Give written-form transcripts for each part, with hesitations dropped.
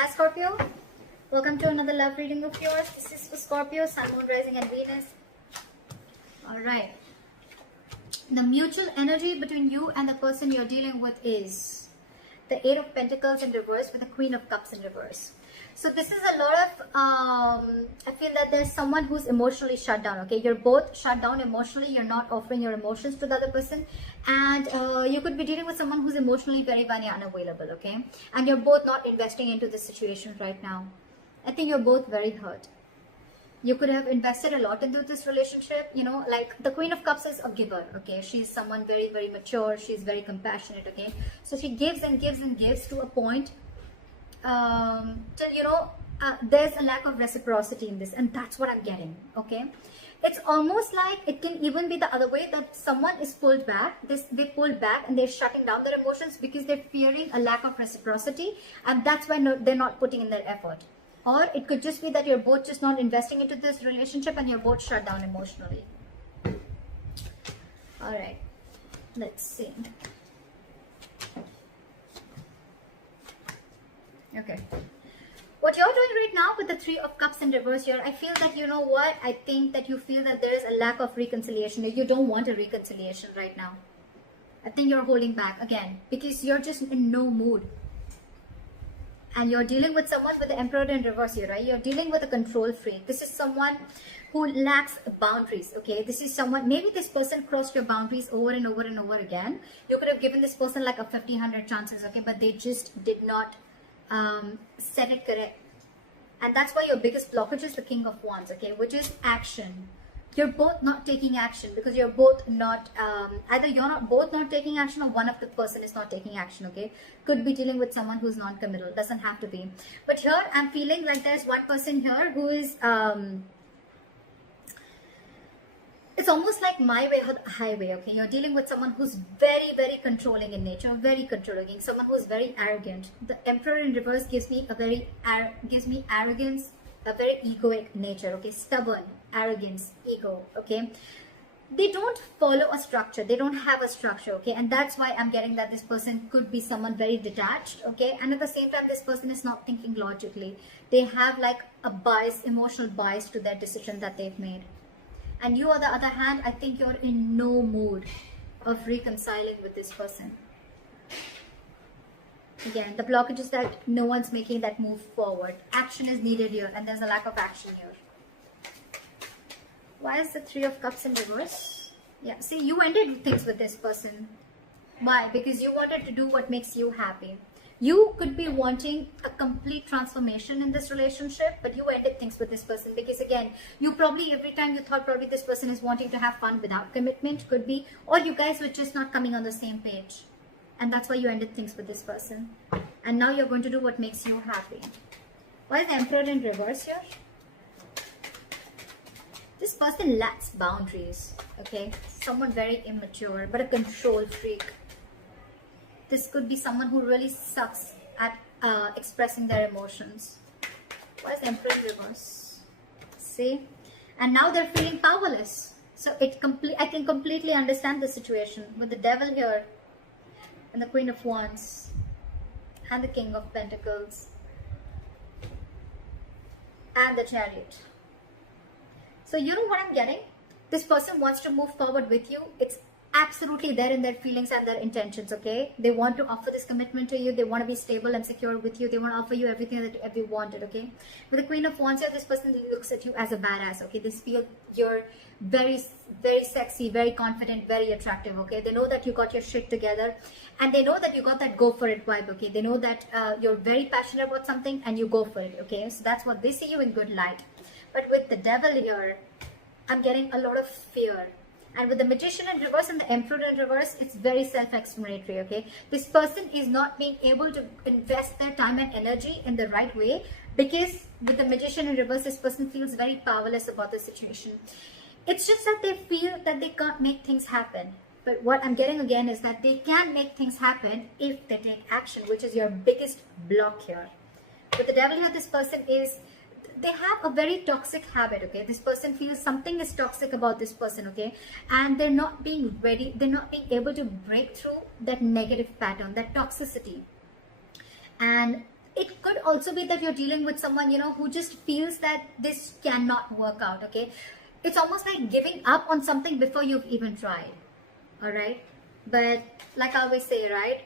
Hi Scorpio, welcome to another love reading of yours. This is for Scorpio, Sun, Moon, Rising and Venus. Alright, the mutual energy between you and the person you're dealing with is the Eight of Pentacles in reverse with the Queen of Cups in reverse. So this is a lot of, I feel that there's someone who's emotionally shut down, okay? You're both shut down emotionally. You're not offering your emotions to the other person. And you could be dealing with someone who's emotionally very, very unavailable, okay? And you're both not investing into this situation right now. I think you're both very hurt. You could have invested a lot into this relationship, you know, like the Queen of Cups is a giver, okay? She's someone very, very mature. She's very compassionate, okay? So she gives and gives and gives to a point till, you know, there's a lack of reciprocity in this, and that's what I'm getting, okay? It's almost like it can even be the other way, that someone is pulled back, they pulled back and they're shutting down their emotions because they're fearing a lack of reciprocity, and that's why they're not putting in their effort. Or it could just be that you're both just not investing into this relationship and you're both shut down emotionally. All right, let's see. Okay, what you're doing right now with the Three of Cups in reverse here, I feel that, you know what, I think that you feel that there is a lack of reconciliation. You don't want a reconciliation right now. I think you're holding back again because you're just in no mood. And you're dealing with someone with the Emperor in reverse here, right? You're dealing with a control freak. This is someone who lacks boundaries, okay? This is someone, maybe this person crossed your boundaries over and over and over again. You could have given this person like a 50, 100 chances, okay? But they just did not set it correct. And that's why your biggest blockage is the King of Wands, okay? Which is action. You're both not taking action because you're both not, either you're not both not taking action or one of the person is not taking action, okay? Could be dealing with someone who's non-committal, doesn't have to be. But here I'm feeling like there's one person here who is, it's almost like my way or the highway, okay? You're dealing with someone who's very, very controlling in nature, very controlling, someone who's very arrogant. The Emperor in reverse gives me a very, arrogance, a very egoic nature, okay? Stubborn, arrogance, ego, okay? They don't follow a structure. They don't have a structure, okay? And that's why I'm getting that this person could be someone very detached, okay? And at the same time, this person is not thinking logically. They have like a bias, emotional bias to their decision that they've made. And you, on the other hand, I think you're in no mood of reconciling with this person. Again, the blockage is that no one's making that move forward. Action is needed here, and there's a lack of action here. Why is the Three of Cups in reverse? Yeah, see, you ended things with this person. Why? Because you wanted to do what makes you happy. You could be wanting a complete transformation in this relationship, but you ended things with this person because, again, you probably, every time you thought probably this person is wanting to have fun without commitment, could be, or you guys were just not coming on the same page. And that's why you ended things with this person. And now you're going to do what makes you happy. Why is the Emperor in reverse here? This person lacks boundaries, okay? Someone very immature, but a control freak. This could be someone who really sucks at expressing their emotions. Why is the Emperor in reverse? See? And now they're feeling powerless. So I can completely understand the situation with the Devil here, and the Queen of Wands, and the King of Pentacles, and the Chariot. So you know what I'm getting? This person wants to move forward with you. It's absolutely there in their feelings and their intentions, okay? They want to offer this commitment to you. They want to be stable and secure with you. They want to offer you everything that you wanted, okay? With the Queen of Wands here, this person looks at you as a badass, okay? They feel you're very, very sexy, very confident, very attractive, okay? They know that you got your shit together, and they know that you got that go for it vibe, okay? They know that you're very passionate about something and you go for it, okay? So that's what they see you in good light. But with the Devil here, I'm getting a lot of fear. And with the Magician in reverse and the Emperor in reverse, it's very self-explanatory, okay? This person is not being able to invest their time and energy in the right way because with the Magician in reverse, this person feels very powerless about the situation. It's just that they feel that they can't make things happen. But what I'm getting again is that they can make things happen if they take action, which is your biggest block here. With the Devil here, this person is, they have a very toxic habit, okay? This person feels something is toxic about this person, okay? And they're not being ready, they're not being able to break through that negative pattern, that toxicity. And it could could also be that you're dealing with someone, you know, who just feels that this cannot work out, okay? It's almost like giving up on something before you've even tried, all right? But like I always say, right?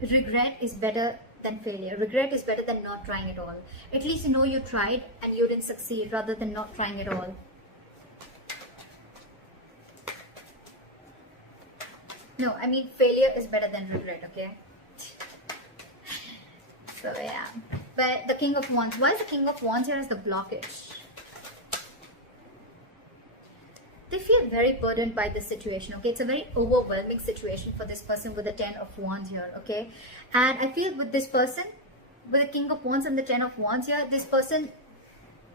Regret is better than failure. Regret is better than not trying at all. At least you know you tried and you didn't succeed rather than not trying at all. No, I mean failure is better than regret, okay? So yeah. But the King of Wands, why is the King of Wands here as the blockage? They feel very burdened by this situation, okay? It's a very overwhelming situation for this person with the 10 of Wands here, okay? And I feel with this person, with the King of Wands and the 10 of Wands here, this person,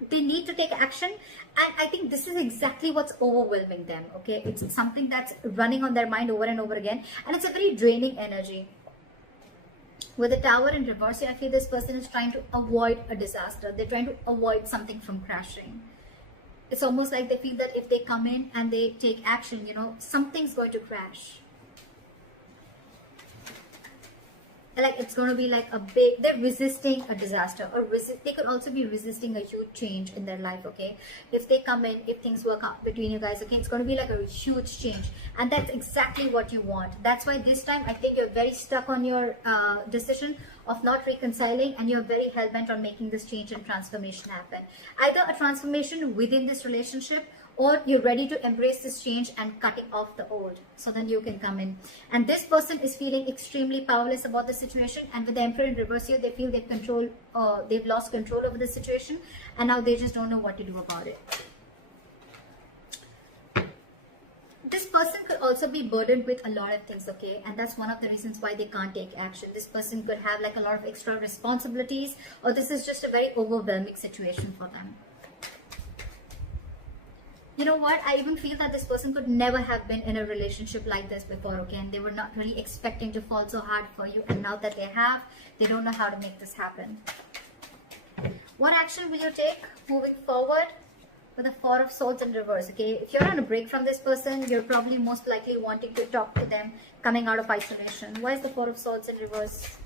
they need to take action, and I think this is exactly what's overwhelming them, okay? It's something that's running on their mind over and over again, and it's a very draining energy. With the Tower in reverse here, I feel this person is trying to avoid a disaster. They're trying to avoid something from crashing. It's almost like they feel that if they come in and they take action, you know, something's going to crash. Like it's going to be like a big, they're resisting a disaster, or they could also be resisting a huge change in their life, okay? If they come in, if things work out between you guys, okay, it's going to be like a huge change, and that's exactly what you want. That's why this time I think you're very stuck on your decision of not reconciling, and you're very hell-bent on making this change and transformation happen. Either a transformation within this relationship, or you're ready to embrace this change and cutting off the old, so then you can come in. And this person is feeling extremely powerless about the situation, and with the Emperor in reverse here, they feel they've lost control over the situation, and now they just don't know what to do about it. This person could also be burdened with a lot of things, okay? And that's one of the reasons why they can't take action. This person could have like a lot of extra responsibilities, or this is just a very overwhelming situation for them. You know what, I even feel that this person could never have been in a relationship like this before, okay? And they were not really expecting to fall so hard for you, and now that they have, they don't know how to make this happen. What action will you take moving forward? With the Four of Swords in reverse, okay? If you're on a break from this person, you're probably most likely wanting to talk to them, coming out of isolation. Why is the Four of Swords in reverse?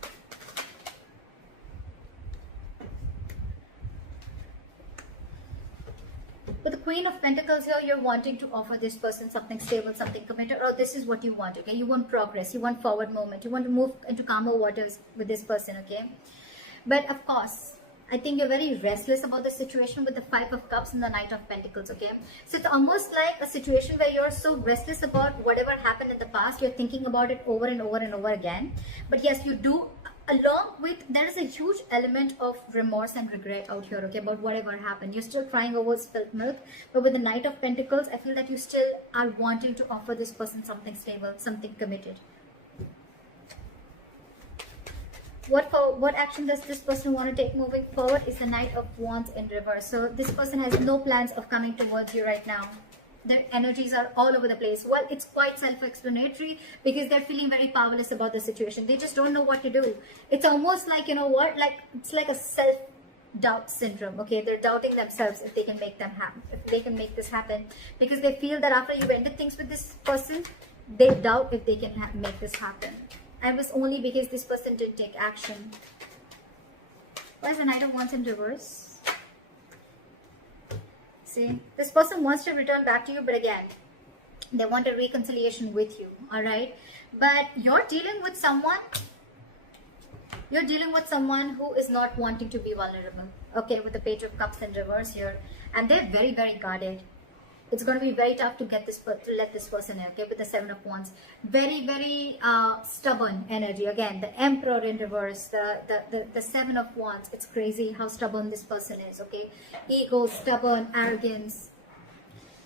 With the Queen of Pentacles here, you're wanting to offer this person something stable, something committed, or this is what you want, okay? You want progress, you want forward movement, you want to move into calmer waters with this person, okay? But of course, I think you're very restless about the situation with the Five of Cups and the Knight of Pentacles, okay? So it's almost like a situation where you're so restless about whatever happened in the past, you're thinking about it over and over and over again. But yes, you do, along with, there is a huge element of remorse and regret out here, okay, about whatever happened. You're still crying over spilled milk, but with the Knight of Pentacles, I feel that you still are wanting to offer this person something stable, something committed. What action does this person want to take moving forward is the Knight of Wands in reverse. So this person has no plans of coming towards you right now. Their energies are all over the place. Well, it's quite self-explanatory because they're feeling very powerless about the situation. They just don't know what to do. It's almost like, you know what, like it's like a self-doubt syndrome, okay? They're doubting themselves if they can make them happen, if they can make this happen, because they feel that after you've ended things with this person, they doubt if they can make this happen. And it was only because this person didn't take action. Why is the Knight of Wands in reverse? See, this person wants to return back to you, but again, they want a reconciliation with you, all right? But you're dealing with someone who is not wanting to be vulnerable, okay, with the Page of Cups in reverse here, and they're very, very guarded. It's going to be very tough to let this person in, okay, with the Seven of Wands. Very, very stubborn energy. Again, the Emperor in reverse, the Seven of Wands. It's crazy how stubborn this person is, okay? Ego, stubborn, arrogance.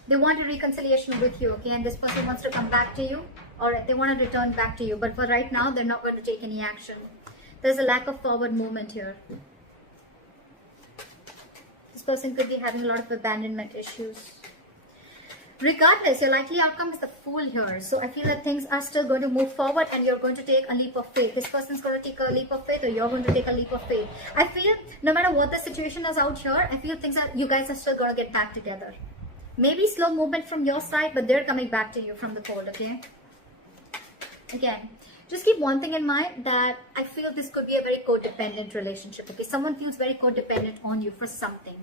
They want a reconciliation with you, okay? And this person wants to come back to you, or they want to return back to you. But for right now, they're not going to take any action. There's a lack of forward movement here. This person could be having a lot of abandonment issues. Regardless, your likely outcome is the Fool here. So I feel that things are still going to move forward and you're going to take a leap of faith. This person's going to take a leap of faith, or you're going to take a leap of faith. I feel no matter what the situation is out here, I feel you guys are still going to get back together. Maybe slow movement from your side, but they're coming back to you from the cold, okay? Again, Just keep one thing in mind, that I feel this could be a very codependent relationship. Okay, someone feels very codependent on you for something.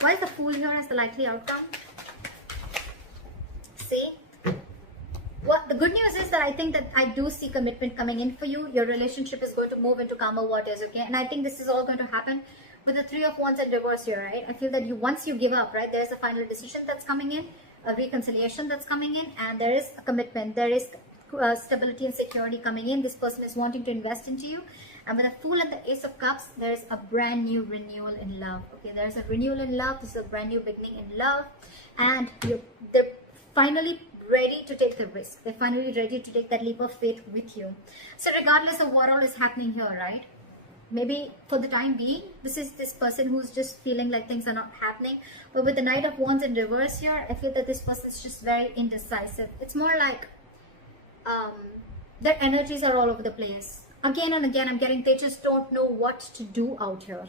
Why is the Fool here as the likely outcome? See, what the good news is that I think that I do see commitment coming in for you. Your relationship is going to move into calmer waters, okay? And I think this is all going to happen with the Three of Wands and reverse here, right? I feel that once you give up, right, there's a final decision that's coming in, a reconciliation that's coming in, and there is a commitment, there is stability and security coming in. This person is wanting to invest into you. And with the Fool and the Ace of Cups, there's a brand new renewal in love. Okay, there's a renewal in love. This is a brand new beginning in love, and they're finally ready to take the risk. They're finally ready to take that leap of faith with you. So regardless of what all is happening here, right? Maybe for the time being, this is this person who's just feeling like things are not happening. But with the Knight of Wands in reverse here, I feel that this person is just very indecisive. It's more like their energies are all over the place. Again and again, I'm getting they just don't know what to do out here.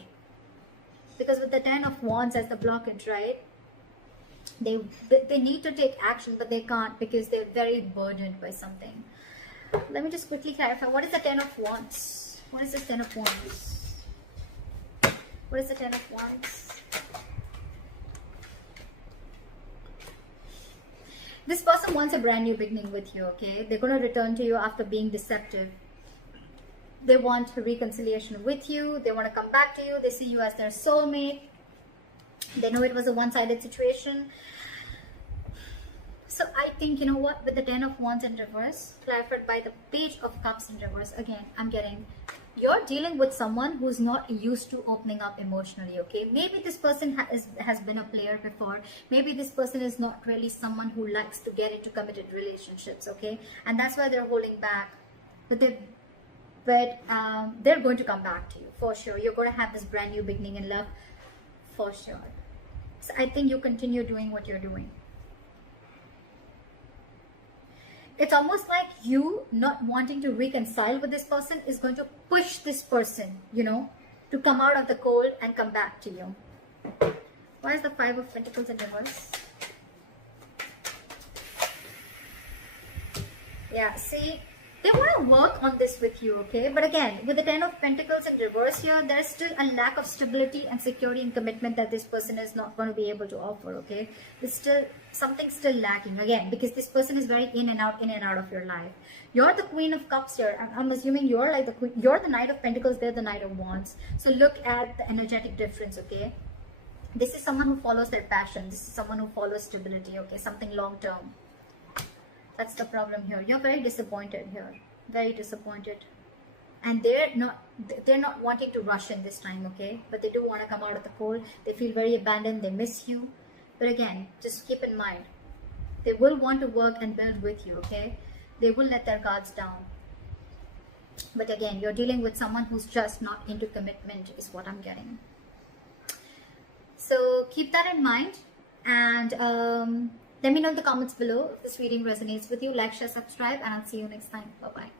Because with the Ten of Wands as the blockage, right? They need to take action, but they can't because they're very burdened by something. Let me just quickly clarify. What is the Ten of Wands? What is the Ten of Wands? What is the Ten of Wands? This person wants a brand new beginning with you, okay? They're going to return to you after being deceptive. They want a reconciliation with you. They want to come back to you. They see you as their soulmate. They know it was a one-sided situation. So I think, you know what, with the Ten of Wands in reverse, clarified by the Page of Cups in reverse, again, I'm getting, you're dealing with someone who's not used to opening up emotionally, okay? Maybe this person has been a player before. Maybe this person is not really someone who likes to get into committed relationships, okay? And that's why they're holding back. But they're going to come back to you, for sure. You're going to have this brand new beginning in love, for sure. So I think you continue doing what you're doing. It's almost like you not wanting to reconcile with this person is going to push this person, you know, to come out of the cold and come back to you. Why is the Five of Pentacles in reverse? Yeah, see, they want to work on this with you, okay? But again, with the Ten of Pentacles in reverse here, there's still a lack of stability and security and commitment that this person is not going to be able to offer, okay? There's still something still lacking, again, because this person is very in and out of your life. You're the Queen of Cups here. I'm assuming you're like the Queen. You're the Knight of Pentacles, they're the Knight of Wands. So look at the energetic difference, okay? This is someone who follows their passion. This is someone who follows stability, okay? Something long-term. That's the problem here. You're very disappointed here. Very disappointed. And they're not wanting to rush in this time, okay? But they do want to come out of the cold. They feel very abandoned. They miss you. But again, just keep in mind, they will want to work and build with you, okay? They will let their guards down. But again, you're dealing with someone who's just not into commitment is what I'm getting. So keep that in mind. And let me know in the comments below if this reading resonates with you. Like, share, subscribe, and I'll see you next time. Bye-bye.